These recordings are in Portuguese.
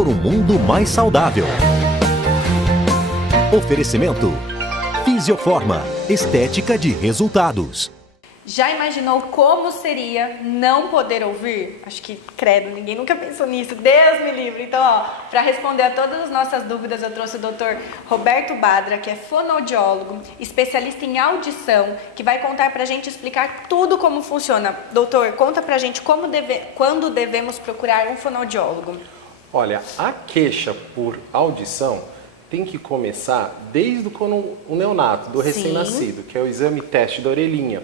por um mundo mais saudável. Oferecimento Fisioforma, estética de resultados. Já imaginou como seria não poder ouvir? Acho que, credo, ninguém nunca pensou nisso. Deus me livre. Então, para responder a todas as nossas dúvidas, eu trouxe o Dr. Roberto Badra, que é fonoaudiólogo, especialista em audição, que vai contar pra gente, explicar tudo como funciona. Doutor, conta pra gente quando devemos procurar um fonoaudiólogo. Olha, a queixa por audição tem que começar desde o neonato, do recém-nascido, que é o exame teste da orelhinha.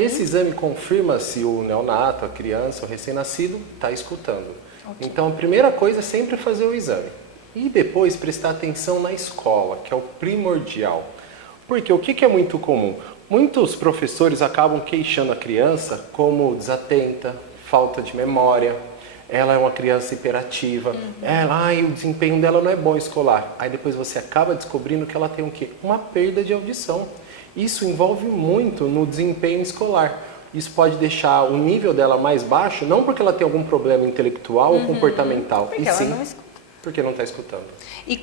Esse exame confirma se o neonato, a criança, o recém-nascido, está escutando. Okay. Então, a primeira coisa é sempre fazer o exame. E depois prestar atenção na escola, que é o primordial. Porque o que é muito comum? Muitos professores acabam queixando a criança como desatenta, falta de memória, ela é uma criança hiperativa, o desempenho dela não é bom escolar. Aí depois você acaba descobrindo que ela tem o quê? Uma perda de audição. Isso envolve muito no desempenho escolar. Isso pode deixar o nível dela mais baixo, não porque ela tem algum problema intelectual ou comportamental, porque ela não escuta. Porque não está escutando. E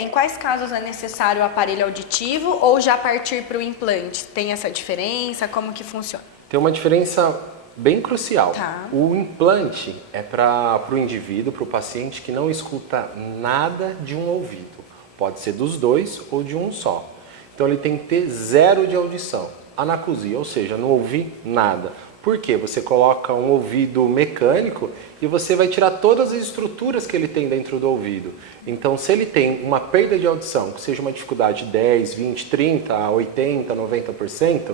em quais casos é necessário o aparelho auditivo ou já partir para o implante? Tem essa diferença? Como que funciona? Tem uma diferença bem crucial. Tá. O implante é para o indivíduo, para o paciente que não escuta nada de um ouvido. Pode ser dos dois ou de um só. Então ele tem que ter zero de audição, anacusia, ou seja, não ouvir nada. Por quê? Você coloca um ouvido mecânico e você vai tirar todas as estruturas que ele tem dentro do ouvido. Então, se ele tem uma perda de audição, que seja uma dificuldade de 10, 20, 30, 80, 90%,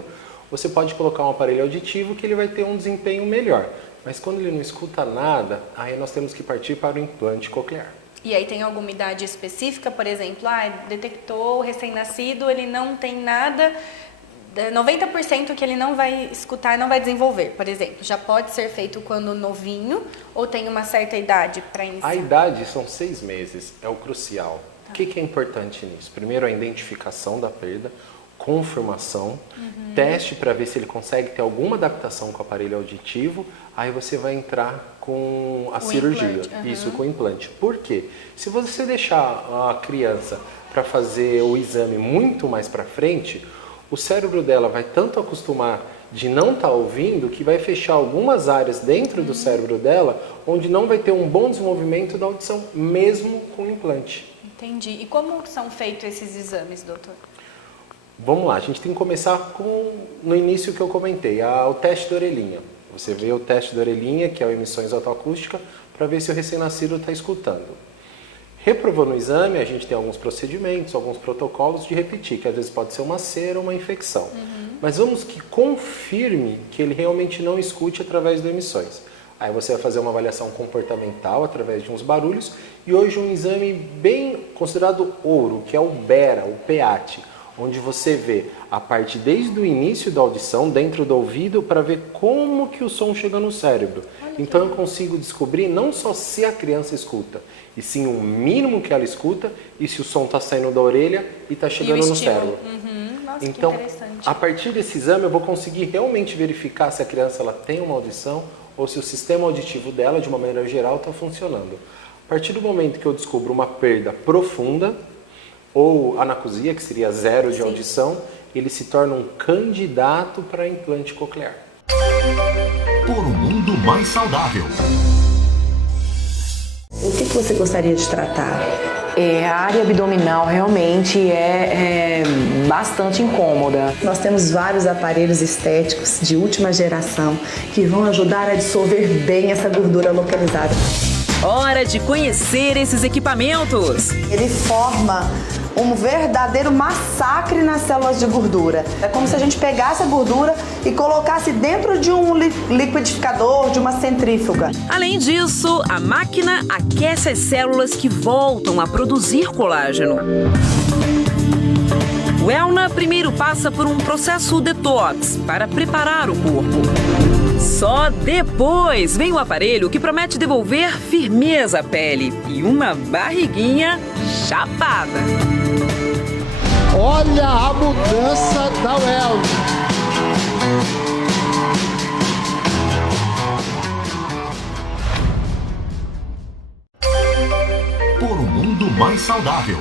você pode colocar um aparelho auditivo que ele vai ter um desempenho melhor. Mas quando ele não escuta nada, aí nós temos que partir para o implante coclear. E aí tem alguma idade específica, por exemplo, detectou o recém-nascido, ele não tem nada, 90% que ele não vai escutar, não vai desenvolver, por exemplo. Já pode ser feito quando novinho ou tem uma certa idade para iniciar? A idade são 6 meses, é o crucial. Tá. O que é importante nisso? Primeiro, a identificação da perda, confirmação, teste para ver se ele consegue ter alguma adaptação com o aparelho auditivo, aí você vai entrar com a cirurgia, isso com o implante. Por quê? Se você deixar a criança para fazer o exame muito mais para frente, o cérebro dela vai tanto acostumar de não estar ouvindo que vai fechar algumas áreas dentro do cérebro dela onde não vai ter um bom desenvolvimento da audição, mesmo com o implante. Entendi. E como são feitos esses exames, doutor? Vamos lá, a gente tem que começar no início que eu comentei, o teste da orelhinha. Você vê o teste da orelhinha, que é a emissões autoacústica, para ver se o recém-nascido está escutando. Reprovando o exame, a gente tem alguns procedimentos, alguns protocolos de repetir, que às vezes pode ser uma cera ou uma infecção. Mas vamos que confirme que ele realmente não escute através das emissões. Aí você vai fazer uma avaliação comportamental através de uns barulhos e hoje um exame bem considerado ouro, que é o BERA, o PEAT, onde você vê a parte desde o início da audição, dentro do ouvido, para ver como que o som chega no cérebro. Então eu consigo descobrir não só se a criança escuta, e sim o mínimo que ela escuta e se o som está saindo da orelha e está chegando no cérebro. Nossa, então, que interessante. a partir desse exame eu vou conseguir realmente verificar se a criança ela tem uma audição ou se o sistema auditivo dela, de uma maneira geral, está funcionando. A partir do momento que eu descubro uma perda profunda, ou anacusia, que seria zero de audição, ele se torna um candidato para implante coclear. Por um mundo mais saudável. O que você gostaria de tratar? A área abdominal realmente é bastante incômoda. Nós temos vários aparelhos estéticos de última geração que vão ajudar a dissolver bem essa gordura localizada. Hora de conhecer esses equipamentos. Ele forma um verdadeiro massacre nas células de gordura. É como se a gente pegasse a gordura e colocasse dentro de um liquidificador, de uma centrífuga. Além disso, a máquina aquece as células que voltam a produzir colágeno. O Elna primeiro passa por um processo detox para preparar o corpo. Só depois vem o aparelho que promete devolver firmeza à pele e uma barriguinha chapada. Olha a mudança da Wells. Por um mundo mais saudável.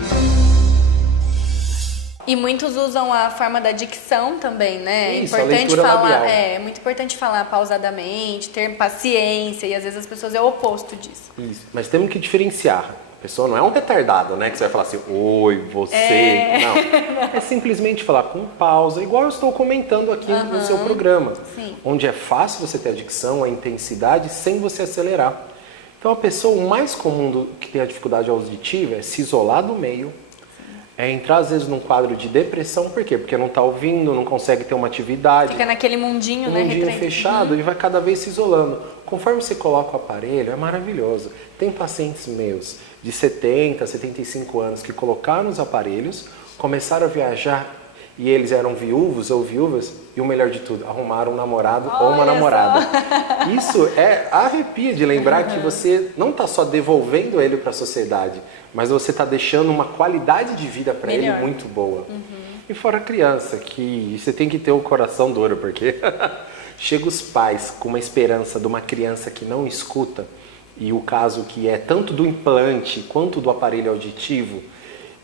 E muitos usam a forma da dicção também, né? Isso, É a importante leitura falar, labial. é muito importante falar pausadamente, ter paciência, e às vezes as pessoas é o oposto disso. Isso. Mas temos que diferenciar. A pessoa não é um retardado, né? Que você vai falar assim, oi, você. Não. É simplesmente falar com pausa, igual eu estou comentando aqui no seu programa. Sim. Onde é fácil você ter a dicção, a intensidade, sem você acelerar. Então a pessoa, o mais comum que tem a dificuldade auditiva é se isolar do meio, é entrar às vezes num quadro de depressão, por quê? Porque não está ouvindo, não consegue ter uma atividade. Fica naquele mundinho, Um né? mundinho retraído. fechado e vai cada vez se isolando. Conforme você coloca o aparelho, é maravilhoso. Tem pacientes meus de 70, 75 anos que colocaram os aparelhos, começaram a viajar e eles eram viúvos ou viúvas e o melhor de tudo, arrumaram um namorado ou uma Olha namorada. só. Isso arrepia de lembrar que você não está só devolvendo ele para a sociedade, mas você está deixando uma qualidade de vida para ele Melhor. muito boa. E fora a criança, que você tem que ter o coração duro, porque chega os pais com uma esperança de uma criança que não escuta, e o caso que é tanto do implante quanto do aparelho auditivo,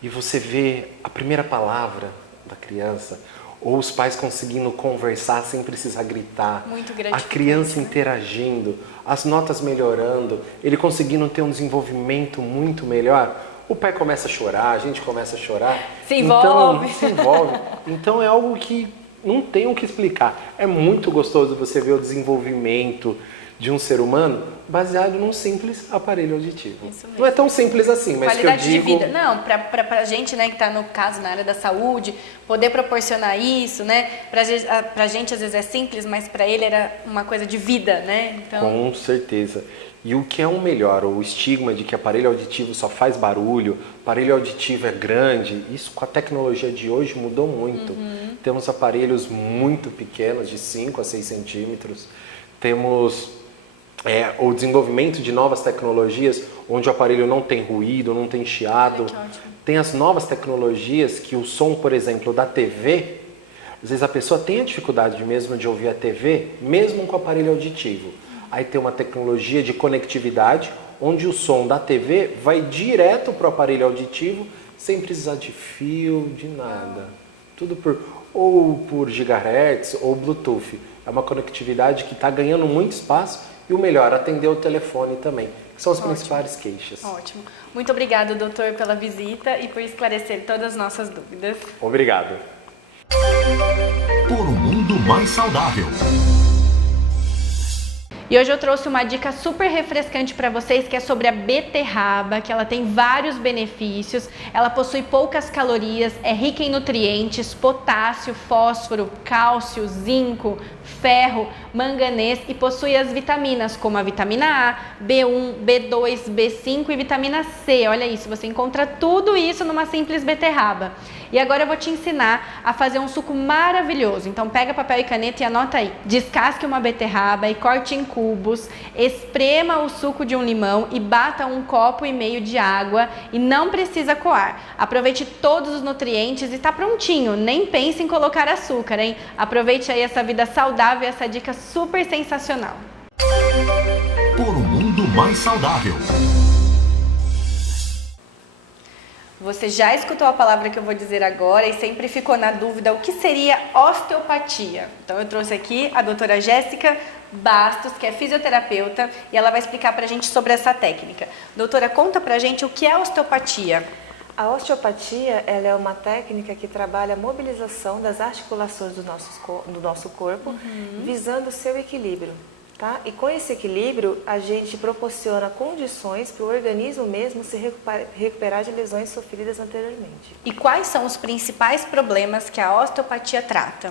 e você vê a primeira palavra da criança, ou os pais conseguindo conversar sem precisar gritar, Muito a gratificante, criança né? interagindo, as notas melhorando, ele conseguindo ter um desenvolvimento muito melhor, o pai começa a chorar, a gente começa a chorar. Se envolve. Então, se envolve. Então é algo que não tem o que explicar. É muito gostoso você ver o desenvolvimento de um ser humano baseado num simples aparelho auditivo. Isso mesmo. Não é tão simples assim, mas Qualidade que eu digo... de vida. Não, pra gente, né, que tá no caso na área da saúde, poder proporcionar isso, né? Pra gente às vezes é simples, mas pra ele era uma coisa de vida, né? Então, Com certeza. E o que é o melhor, o estigma de que aparelho auditivo só faz barulho, aparelho auditivo é grande, isso com a tecnologia de hoje mudou muito. Temos aparelhos muito pequenos, de 5 a 6 centímetros. Temos o desenvolvimento de novas tecnologias, onde o aparelho não tem ruído, não tem chiado. Olha que ótimo. Tem as novas tecnologias que o som, por exemplo, da TV, às vezes a pessoa tem a dificuldade mesmo de ouvir a TV, mesmo com o aparelho auditivo. Aí tem uma tecnologia de conectividade, onde o som da TV vai direto para o aparelho auditivo, sem precisar de fio, de nada. Tudo por gigahertz ou Bluetooth. É uma conectividade que está ganhando muito espaço e o melhor, atender o telefone também, que são as principais queixas. ótimo. Muito obrigada, doutor, pela visita e por esclarecer todas as nossas dúvidas. Obrigado. Por um mundo mais saudável. E hoje eu trouxe uma dica super refrescante para vocês, que é sobre a beterraba, que ela tem vários benefícios, ela possui poucas calorias, é rica em nutrientes, potássio, fósforo, cálcio, zinco, ferro, manganês e possui as vitaminas, como a vitamina A, B1, B2, B5 e vitamina C. Olha isso, você encontra tudo isso numa simples beterraba. E agora eu vou te ensinar a fazer um suco maravilhoso. Então pega papel e caneta e anota aí. Descasque uma beterraba e corte em cubos, esprema o suco de um limão e bata 1,5 copos de água e não precisa coar. Aproveite todos os nutrientes e tá prontinho. Nem pense em colocar açúcar, hein? Aproveite aí essa vida saudável e essa dica super sensacional. Por um mundo mais saudável. Você já escutou a palavra que eu vou dizer agora e sempre ficou na dúvida o que seria osteopatia. Então eu trouxe aqui a doutora Jéssica Bastos, que é fisioterapeuta, e ela vai explicar pra gente sobre essa técnica. Doutora, conta pra gente o que é osteopatia. A osteopatia, ela é uma técnica que trabalha a mobilização das articulações do nosso corpo, visando o seu equilíbrio. Tá? E com esse equilíbrio, a gente proporciona condições para o organismo mesmo se recuperar de lesões sofridas anteriormente. E quais são os principais problemas que a osteopatia trata?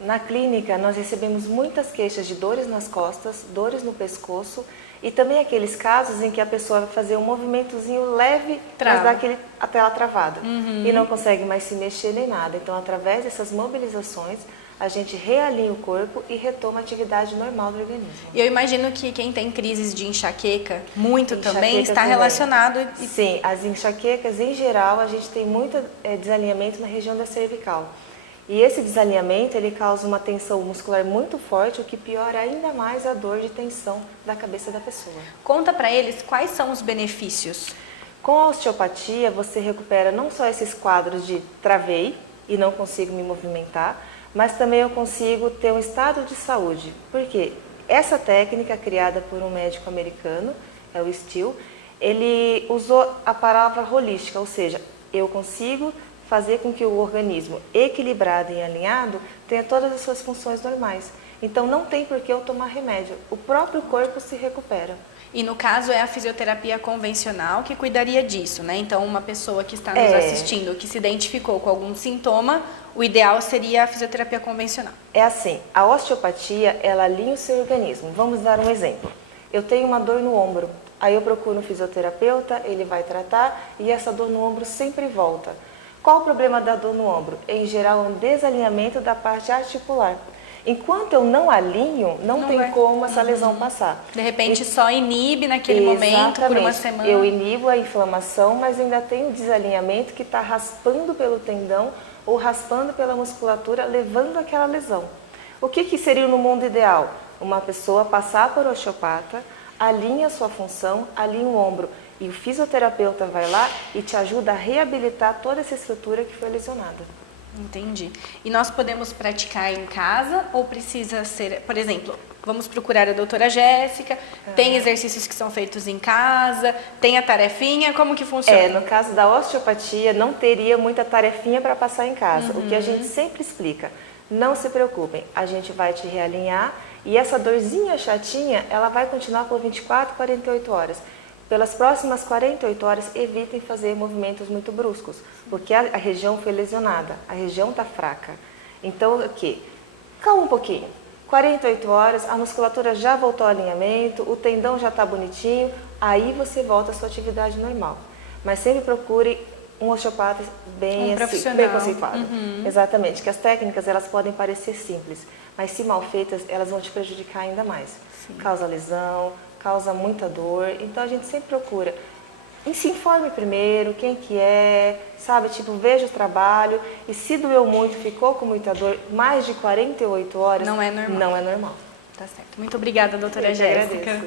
Na clínica, nós recebemos muitas queixas de dores nas costas, dores no pescoço e também aqueles casos em que a pessoa vai fazer um movimentozinho leve, mas dá a tela travada e não consegue mais se mexer nem nada. Então, através dessas mobilizações, a gente realinha o corpo e retoma a atividade normal do organismo. E eu imagino que quem tem crises de enxaqueca, muito também, está também. relacionado... Sim, as enxaquecas, em geral, a gente tem muito desalinhamento na região da cervical. E esse desalinhamento, ele causa uma tensão muscular muito forte, o que piora ainda mais a dor de tensão da cabeça da pessoa. Conta para eles quais são os benefícios. Com a osteopatia, você recupera não só esses quadros de travei e não consigo me movimentar, mas também eu consigo ter um estado de saúde. Por quê? Essa técnica, criada por um médico americano, é o Steele, ele usou a palavra holística, ou seja, eu consigo fazer com que o organismo equilibrado e alinhado tenha todas as suas funções normais. Então não tem por que eu tomar remédio, o próprio corpo se recupera. E no caso é a fisioterapia convencional que cuidaria disso, né? Então uma pessoa que está nos assistindo, que se identificou com algum sintoma, o ideal seria a fisioterapia convencional. É assim, a osteopatia, ela alinha o seu organismo. Vamos dar um exemplo. Eu tenho uma dor no ombro, aí eu procuro um fisioterapeuta, ele vai tratar e essa dor no ombro sempre volta. Qual o problema da dor no ombro? Em geral, é um desalinhamento da parte articular. Enquanto eu não alinho, não tem como essa lesão passar. De repente só inibe naquele momento, por uma semana. Eu inibo a inflamação, mas ainda tem o desalinhamento que está raspando pelo tendão ou raspando pela musculatura, levando àquela lesão. O que seria no mundo ideal? Uma pessoa passar por osteopata, alinha a sua função, alinha o ombro e o fisioterapeuta vai lá e te ajuda a reabilitar toda essa estrutura que foi lesionada. Entendi. E nós podemos praticar em casa ou precisa ser, por exemplo, vamos procurar a doutora Jéssica, tem exercícios que são feitos em casa, tem a tarefinha, como que funciona? No caso da osteopatia, não teria muita tarefinha para passar em casa. O que a gente sempre explica, não se preocupem, a gente vai te realinhar e essa dorzinha chatinha, ela vai continuar por 24, 48 horas. Pelas próximas 48 horas, evitem fazer movimentos muito bruscos, porque a região foi lesionada, a região está fraca. Então, o quê? Calma um pouquinho. 48 horas, a musculatura já voltou ao alinhamento, o tendão já está bonitinho, aí você volta à sua atividade normal. Mas sempre procure um osteopata bem conceituado. Exatamente, que as técnicas elas podem parecer simples, mas se mal feitas, elas vão te prejudicar ainda mais. Causa lesão, causa muita dor, então a gente sempre procura. E se informe primeiro, quem que é, sabe, tipo, veja o trabalho, e se doeu muito, ficou com muita dor, mais de 48 horas, não é normal. Não é normal. Tá certo. Muito obrigada, doutora Jéssica.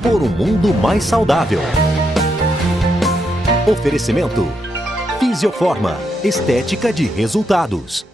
Por um mundo mais saudável. Oferecimento: Fisioforma, estética de resultados.